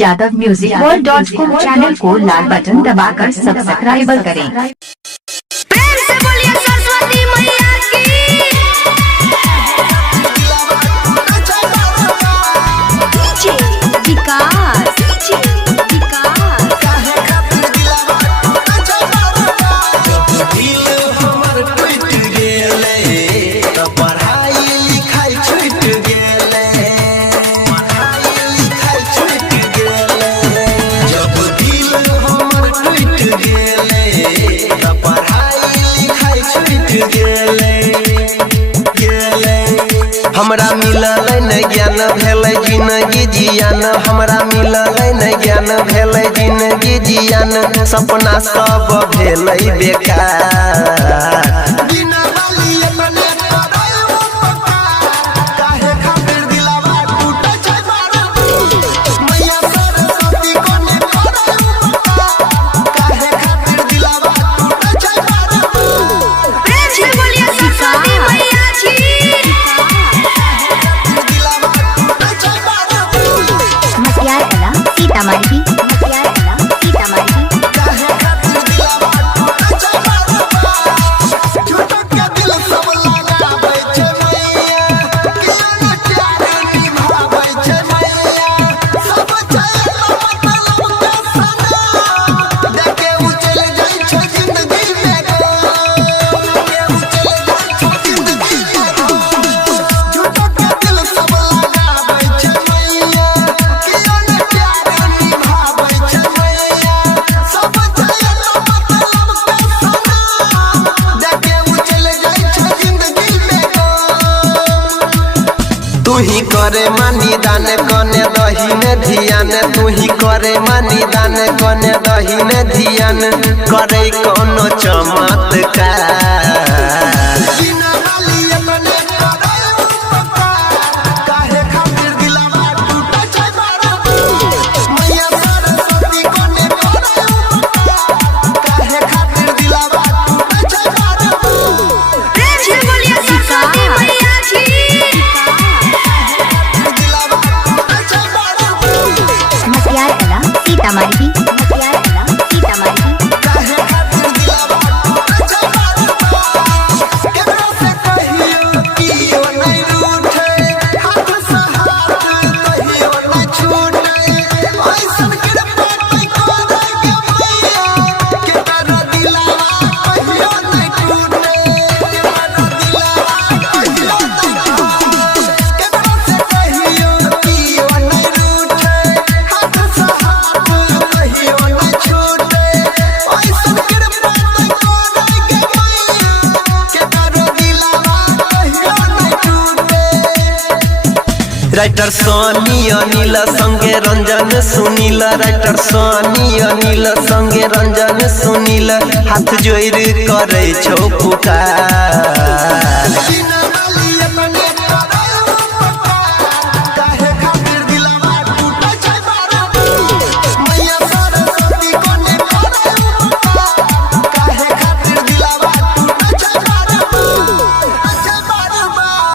Yadav music वर्ल्ड.com channel को लाल button दबाकर subscribe करें। प्रेम से बोलिए सरस्वती मैया की। डीजे विकास हमरा मिलल न ज्ञान भेल जिंदगी जियान, हमरा मिलल न ज्ञान भेल जिंदगी जियान, सपना सब भेल बेकार। तू ही करे मानी दान कने दही ने ध्यान, तू ही करे मानी दान कने दही ने ध्यान, करे कोनो चमत्कार। राइटर सोनी अनिल संगे रंजन सुनील, राइटर सोनी अनिल संगे रंजन सुनील, हाथ जोड़ करे छौ पुकार।